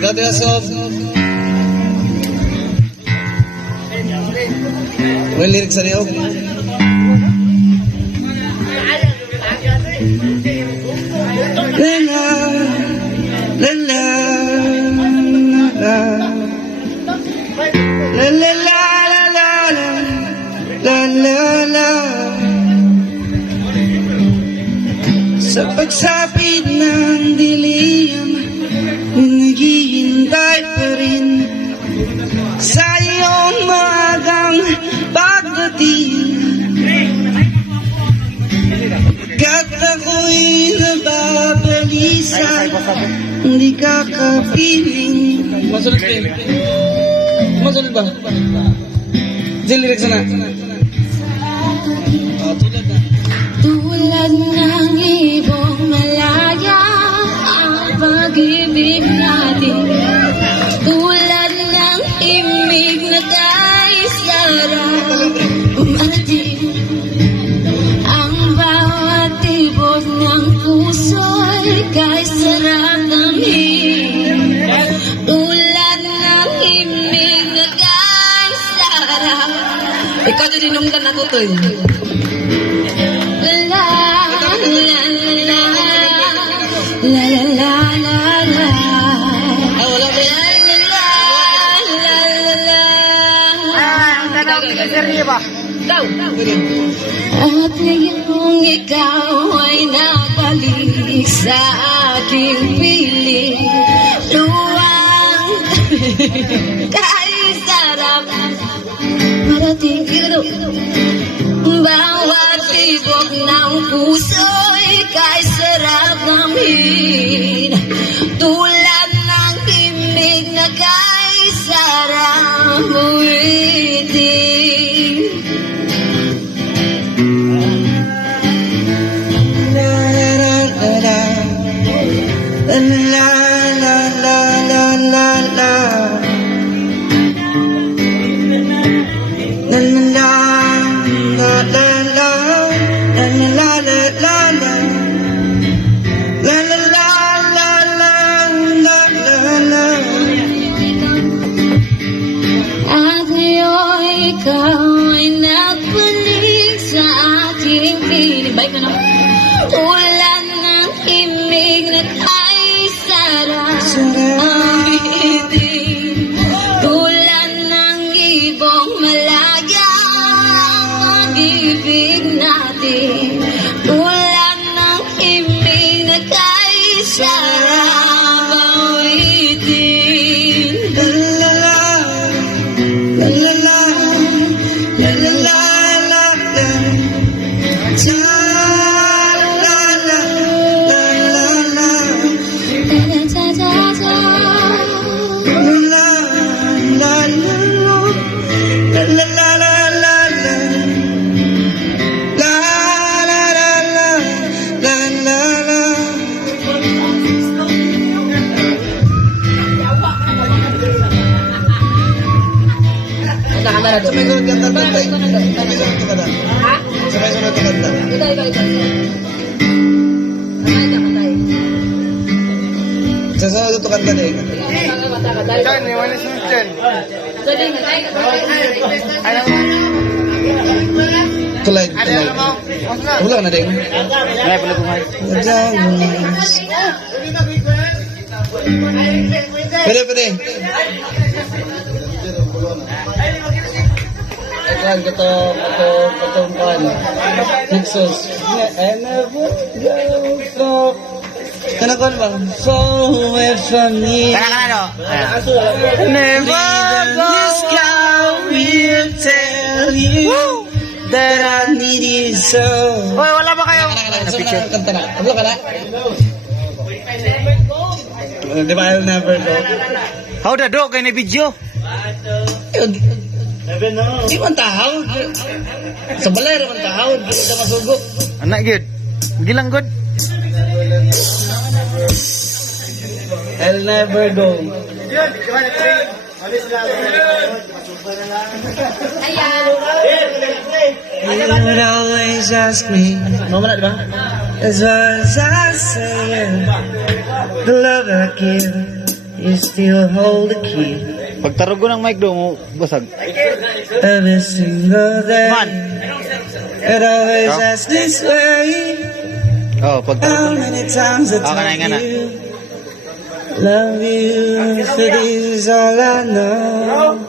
God is of. May lyrics na niyo. La la la la la la la la la la la. Sa pagsapit ng dilim, naghihintay pa rin sa iyong magang pagdating. Kat ako'y nababalisa, hindi ka kapiling. Masunod ba yun? Masunod ba? Diyan lyrics na. Tulad na. Tulad ng ibong malaya ang pag-ibig natin. Tulad ng imig na kaisarang umating. Ang bawat tibok ng puso'y kaisarang damhin. Tulad ng imig na kaisarang. Ikaw din inunggan na to eh. At ngayong ikaw ay nabalik sa aking piling. Luwang kahit sarap marating ito. Bawat tibok ng puso'y kay sarap namin. Tulad ng imig na kay sarap uwitin. La la la la la la la la la la. La la la. La la la la la la la la la la la la la la la. At ngayon ikaw ay nagbalik sa ating piling. Balik na naman. Tulad ng imig na kay sarap awitin. Tulad ng ibong malaya pag-ibig natin. Tulad ng imig na kay sarap awitin. La la la la la la la la la la la. Cha la la la la la. Ta-ta-ta-ta. La la la la la la la la la. La la la la la la la. Sabay sunod kanta ba? Sabay sunod kanta. Ha? Sabay sunod kanta. Sasunod ito kanta na eh. Diyan, iwan na sunod dyan. Tulad. Wala na din. Wala pala kumay. Pwede, pwede. Ikaw, katong kan. Nixos. I never go so. Kanakon bang? So away from you. Kana. Never go. This guy will tell you that I need you so. Hoy, wala ba kayo? Picture. Kanta na. Wala ka na? Di ba I'll never go? How da do kay na video? Di man tahawd. Sa balay man tahawd. Di man masugo. Anak good. Gilang good. I'll never go. You would always ask me. Mama na, di ba? as far as I say, the love I give, you still hold the key. Pagtarog ko ng mic do mo basag. Every single day, Man. it always Oh. acts this way. Oh, How pagtarog ko. many times I Okay, told nga na. you, love you, if it is all I know.